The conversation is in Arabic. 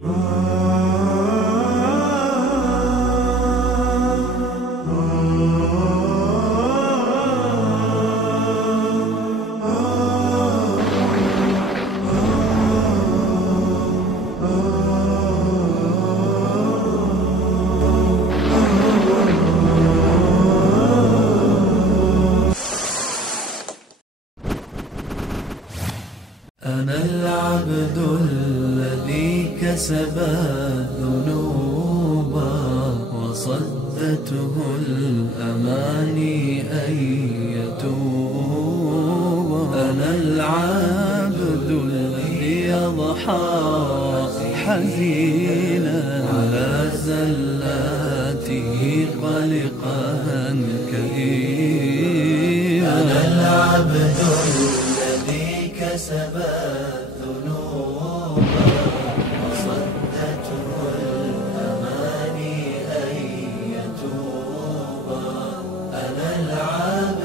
أنا العبد الذي كسب الذنوب وصدته الأماني أن يتوب. أنا العبد الذي يضحى حزينا على زلاته قلقا كئيبا. أنا العبد الذي كسب الذنوب وصدته الأماني أن يتوب. أنا العبد